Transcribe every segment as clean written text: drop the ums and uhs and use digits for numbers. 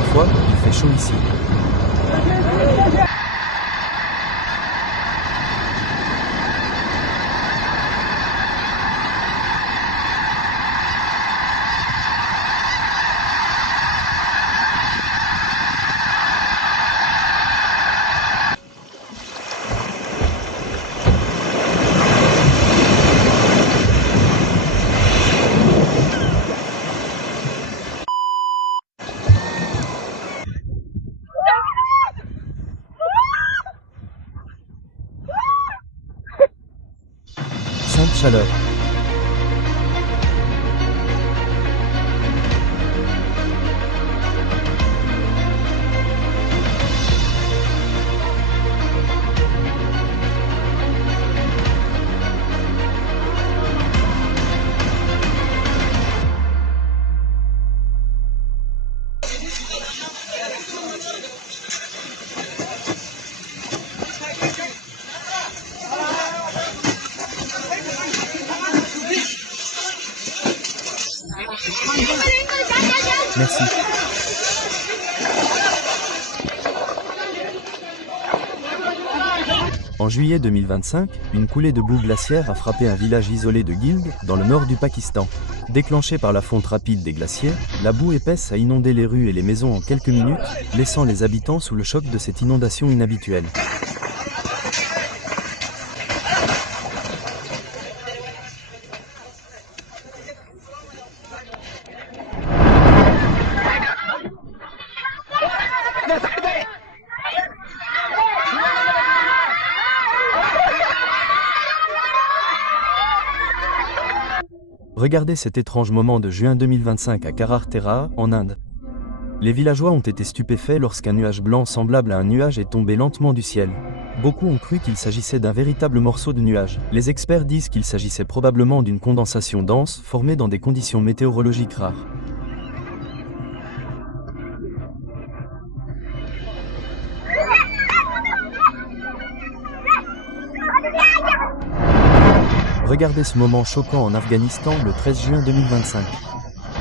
nouvelle fois, il fait chaud ici. Sainte-Chaleur. Merci. En juillet 2025, une coulée de boue glaciaire a frappé un village isolé de Gilg, dans le nord du Pakistan. Déclenchée par la fonte rapide des glaciers, la boue épaisse a inondé les rues et les maisons en quelques minutes, laissant les habitants sous le choc de cette inondation inhabituelle. Regardez cet étrange moment de juin 2025 à Karar-Tera, en Inde. Les villageois ont été stupéfaits lorsqu'un nuage blanc semblable à un nuage est tombé lentement du ciel. Beaucoup ont cru qu'il s'agissait d'un véritable morceau de nuage. Les experts disent qu'il s'agissait probablement d'une condensation dense formée dans des conditions météorologiques rares. Regardez ce moment choquant en Afghanistan le 13 juin 2025.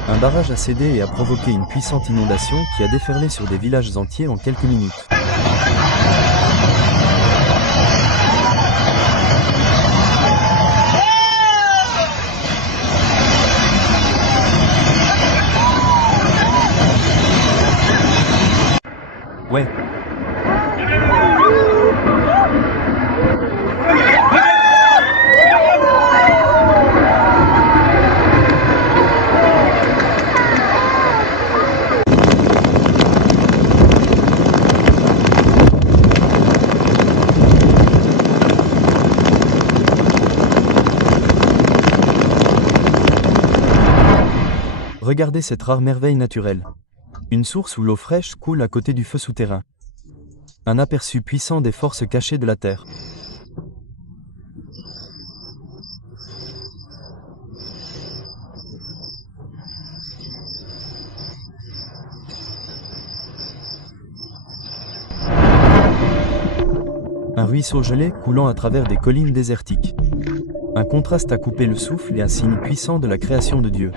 Un barrage a cédé et a provoqué une puissante inondation qui a déferlé sur des villages entiers en quelques minutes. Ouais. Regardez cette rare merveille naturelle. Une source où l'eau fraîche coule à côté du feu souterrain. Un aperçu puissant des forces cachées de la Terre. Un ruisseau gelé coulant à travers des collines désertiques. Un contraste à couper le souffle et un signe puissant de la création de Dieu.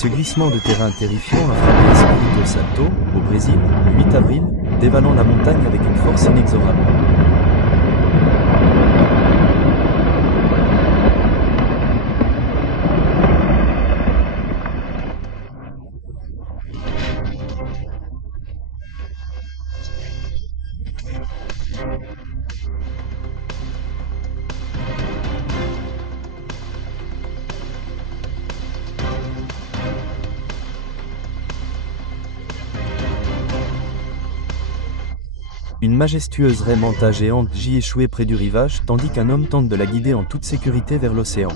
Ce glissement de terrain terrifiant a frappé Espírito Santo, au Brésil, le 8 avril, dévalant la montagne avec une force inexorable. Une majestueuse raie manta géante gît échouée près du rivage tandis qu'un homme tente de la guider en toute sécurité vers l'océan.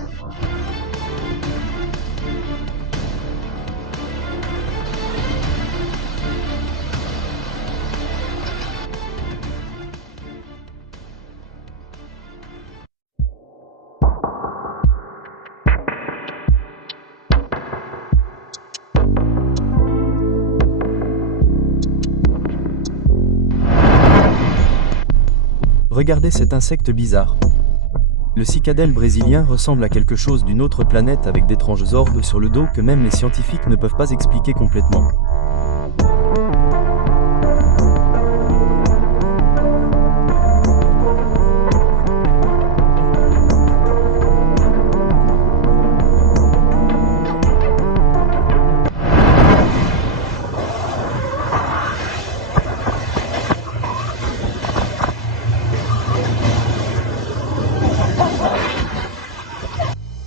Regardez cet insecte bizarre. Le cicadelle brésilien ressemble à quelque chose d'une autre planète avec d'étranges orbes sur le dos que même les scientifiques ne peuvent pas expliquer complètement.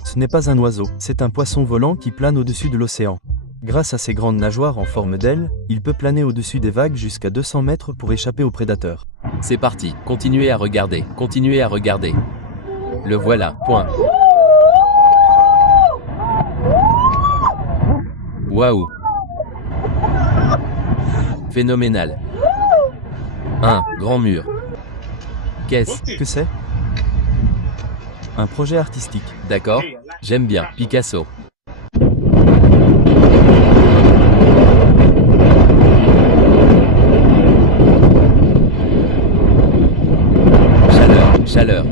Ce n'est pas un oiseau, c'est un poisson volant qui plane au-dessus de l'océan. Grâce à ses grandes nageoires en forme d'aile, il peut planer au-dessus des vagues jusqu'à 200 mètres pour échapper aux prédateurs. C'est parti, continuez à regarder, continuez à regarder. Le voilà, point. Waouh. Phénoménal. Un grand mur. Qu'est-ce Que c'est? Un projet artistique. D'accord, j'aime bien, Picasso. Chaleur, chaleur.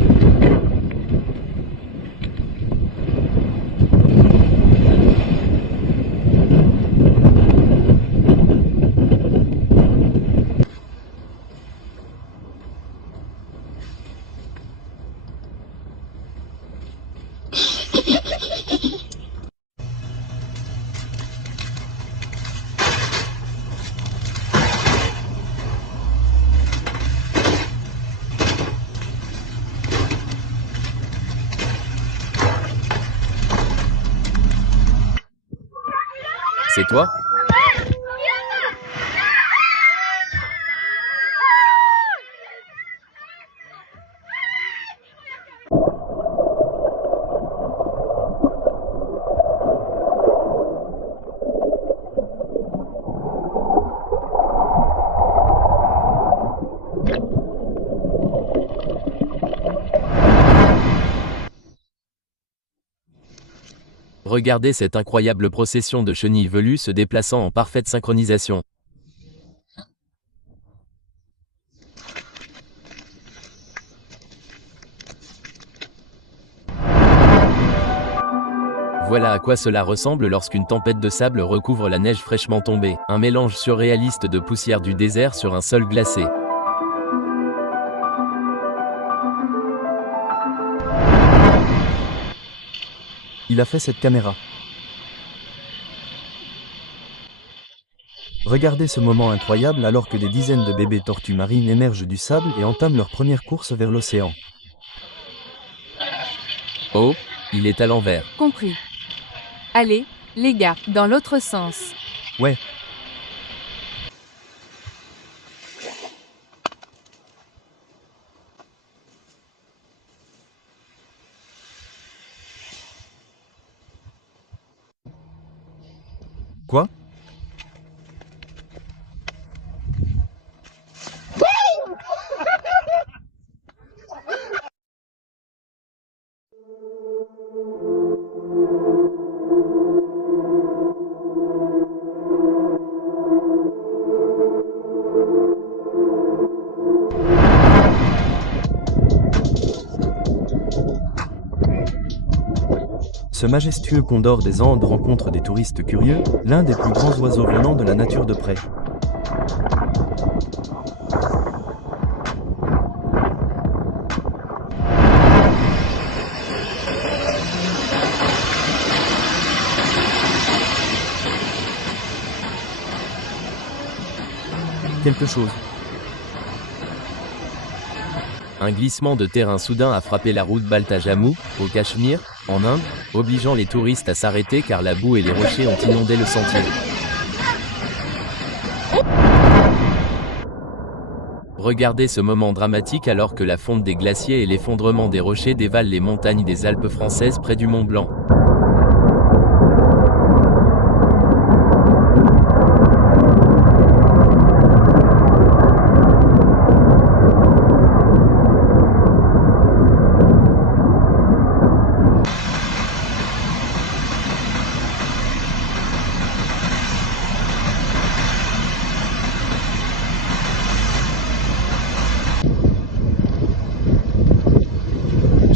C'est toi? Regardez cette incroyable procession de chenilles velues se déplaçant en parfaite synchronisation. Voilà à quoi cela ressemble lorsqu'une tempête de sable recouvre la neige fraîchement tombée, un mélange surréaliste de poussière du désert sur un sol glacé. Il a fait cette caméra. Regardez ce moment incroyable alors que des dizaines de bébés tortues marines émergent du sable et entament leur première course vers l'océan. Oh, il est à l'envers. Compris. Allez, les gars, dans l'autre sens. Ouais. Quoi? Ce majestueux condor des Andes rencontre des touristes curieux, l'un des plus grands oiseaux volants de la nature de près. Quelque chose. Un glissement de terrain soudain a frappé la route Balta Jammu, au Cachemire, en Inde, obligeant les touristes à s'arrêter car la boue et les rochers ont inondé le sentier. Regardez ce moment dramatique alors que la fonte des glaciers et l'effondrement des rochers dévalent les montagnes des Alpes françaises près du Mont Blanc.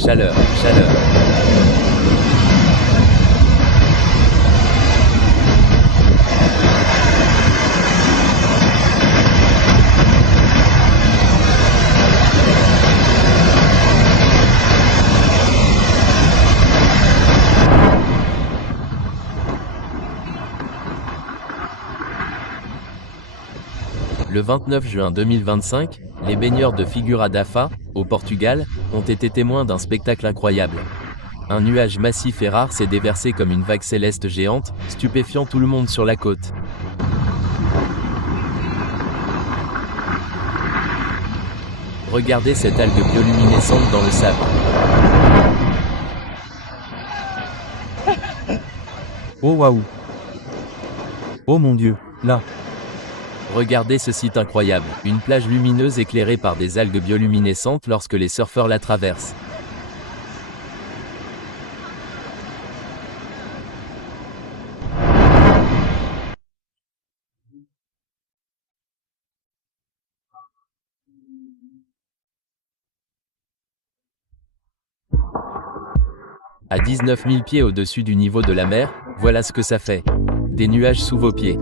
Chaleur, chaleur. Le 29 juin 2025, les baigneurs de Figura d'Afa, au Portugal, ont été témoins d'un spectacle incroyable. Un nuage massif et rare s'est déversé comme une vague céleste géante, stupéfiant tout le monde sur la côte. Regardez cette algue bioluminescente dans le sable. Oh waouh! Oh mon Dieu, là! Regardez ce site incroyable, une plage lumineuse éclairée par des algues bioluminescentes lorsque les surfeurs la traversent. À 19 000 pieds au-dessus du niveau de la mer, voilà ce que ça fait. Des nuages sous vos pieds.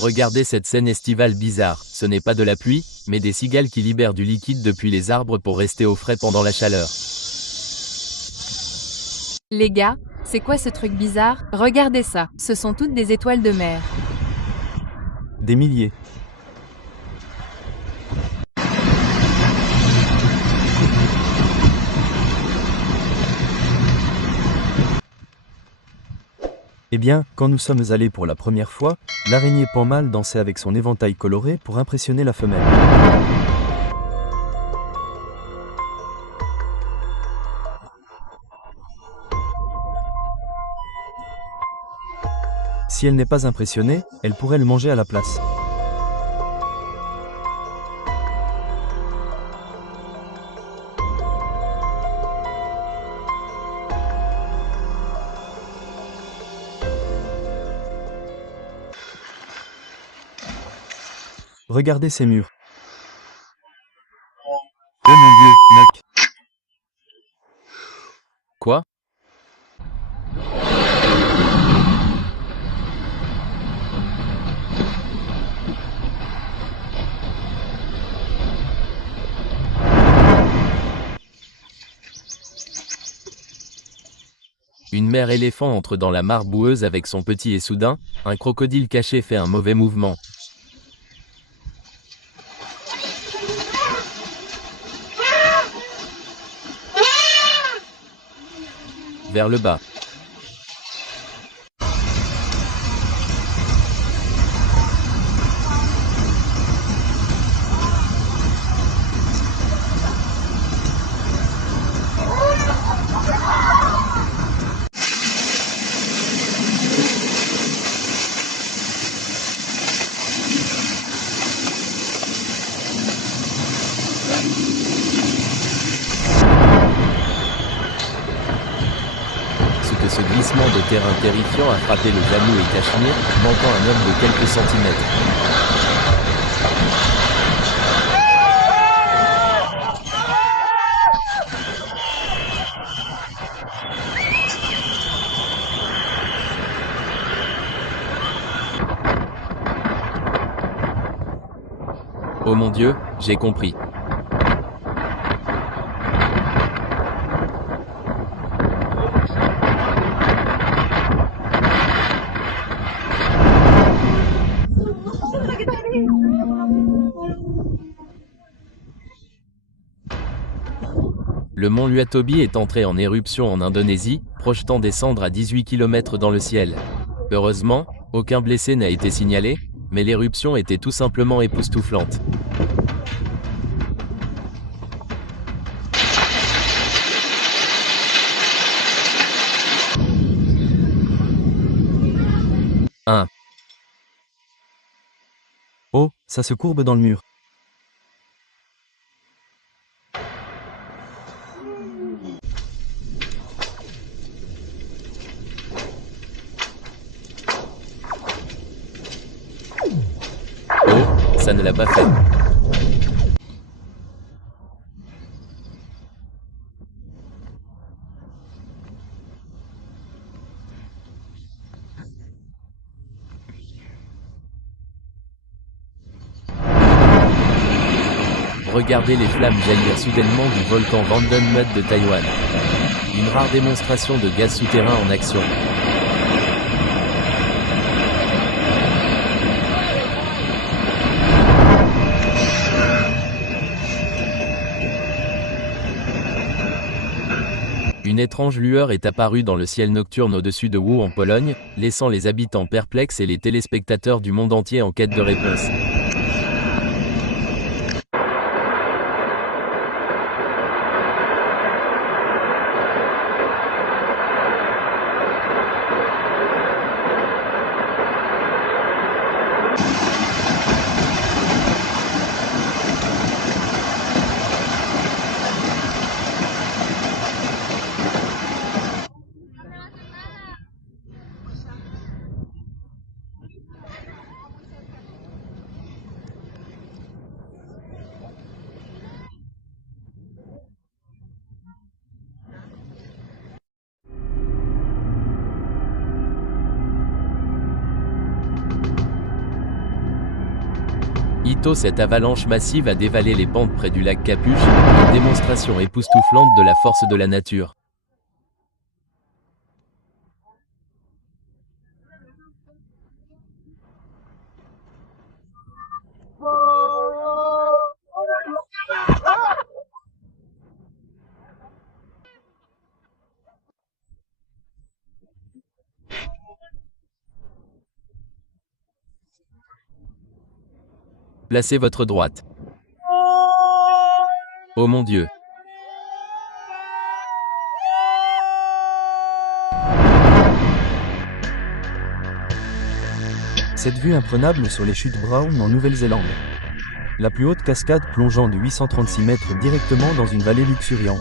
Regardez cette scène estivale bizarre, ce n'est pas de la pluie, mais des cigales qui libèrent du liquide depuis les arbres pour rester au frais pendant la chaleur. Les gars, c'est quoi ce truc bizarre? Regardez ça, ce sont toutes des étoiles de mer. Des milliers. Eh bien, quand nous sommes allés pour la première fois, l'araignée pan-mâle dansait avec son éventail coloré pour impressionner la femelle. Si elle n'est pas impressionnée, elle pourrait le manger à la place. Regardez ces murs. Oh mon Dieu, mec. Quoi? Une mère éléphant entre dans la mare boueuse avec son petit et soudain, un crocodile caché fait un mauvais mouvement. Vers le bas. Ce glissement de terrain terrifiant a frappé le Jammu et Cachemire, manquant un homme de quelques centimètres. Oh mon Dieu, j'ai compris. Le mont Luatobi est entré en éruption en Indonésie, projetant des cendres à 18 km dans le ciel. Heureusement, aucun blessé n'a été signalé, mais l'éruption était tout simplement époustouflante. Oh, ça se courbe dans le mur. ça ne l'a pas fait. Regardez les flammes jaillir soudainement du volcan Vanden Mud de Taïwan. Une rare démonstration de gaz souterrain en action. Une étrange lueur est apparue dans le ciel nocturne au-dessus de Wu en Pologne, laissant les habitants perplexes et les téléspectateurs du monde entier en quête de réponses. Cette avalanche massive a dévalé les pentes près du lac Capuche, une démonstration époustouflante de la force de la nature. Placez votre droite. Oh mon Dieu! Cette vue imprenable sur les chutes Brown en Nouvelle-Zélande. La plus haute cascade plongeant de 836 mètres directement dans une vallée luxuriante.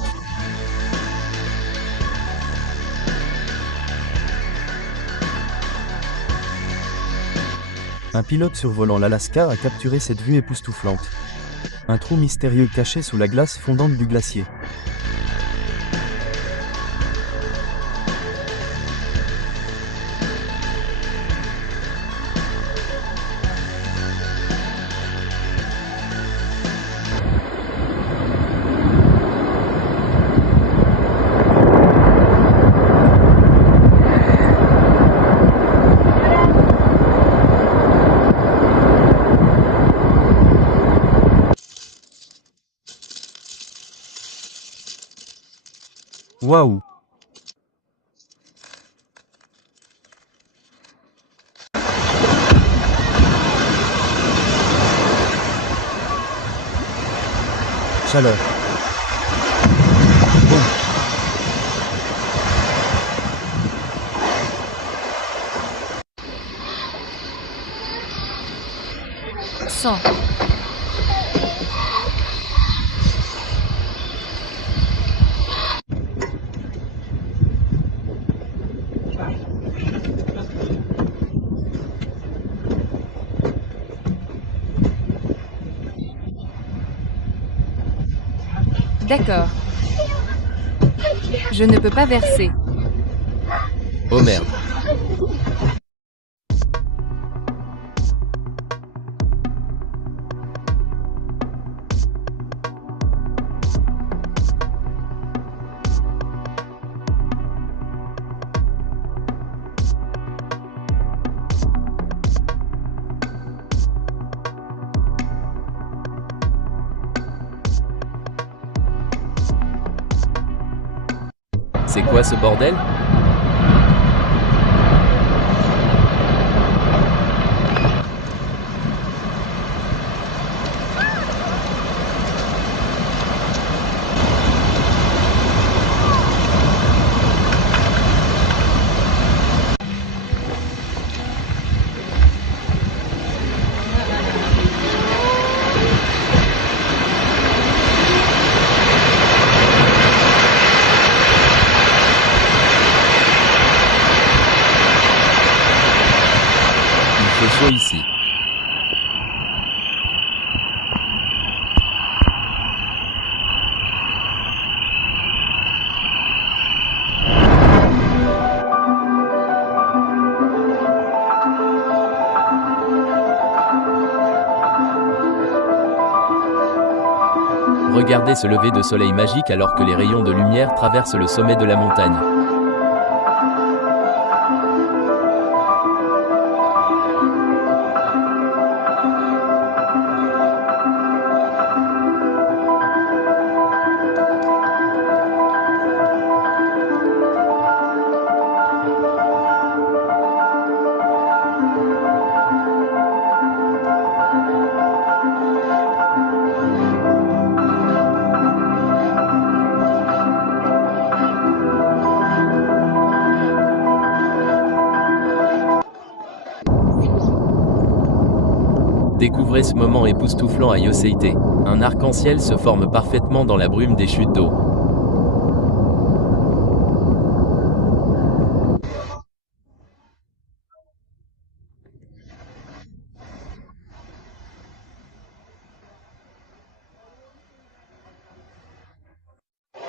Un pilote survolant l'Alaska a capturé cette vue époustouflante. Un trou mystérieux caché sous la glace fondante du glacier. Waouh! Chaleur. Bon. Sang. D'accord. Je ne peux pas verser. Oh merde. C'est quoi ce bordel? Regardez ce lever de soleil magique alors que les rayons de lumière traversent le sommet de la montagne. Découvrez ce moment époustouflant à Yosemite. Un arc-en-ciel se forme parfaitement dans la brume des chutes d'eau.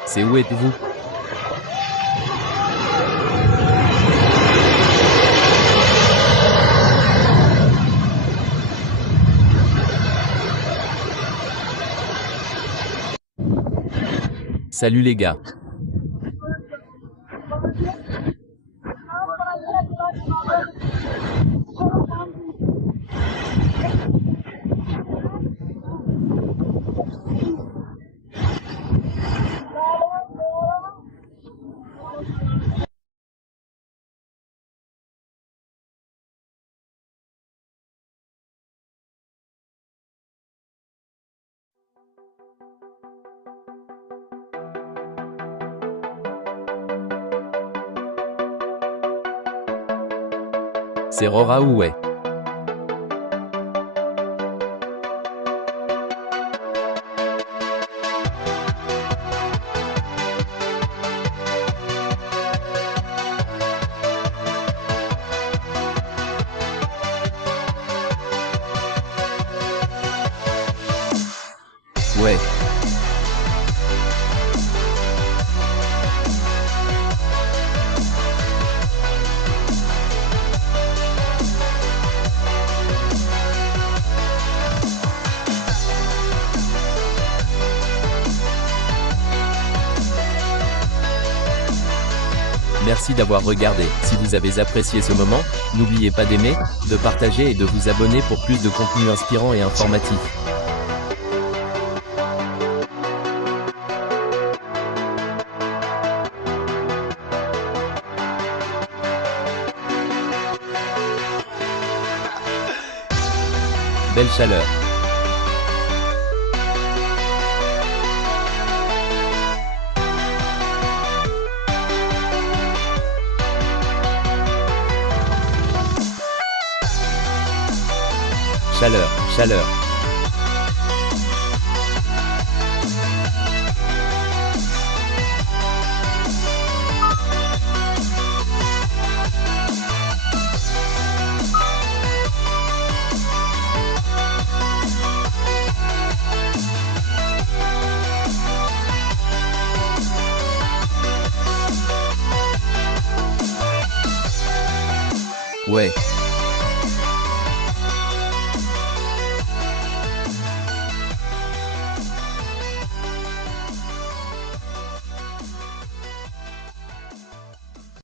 C'est où êtes-vous? Salut les gars. C'est Rora ou ouais? Ouais. Merci d'avoir regardé. Si vous avez apprécié ce moment, n'oubliez pas d'aimer, de partager et de vous abonner pour plus de contenu inspirant et informatif. Belle chaleur. Chaleur, chaleur. Ouais.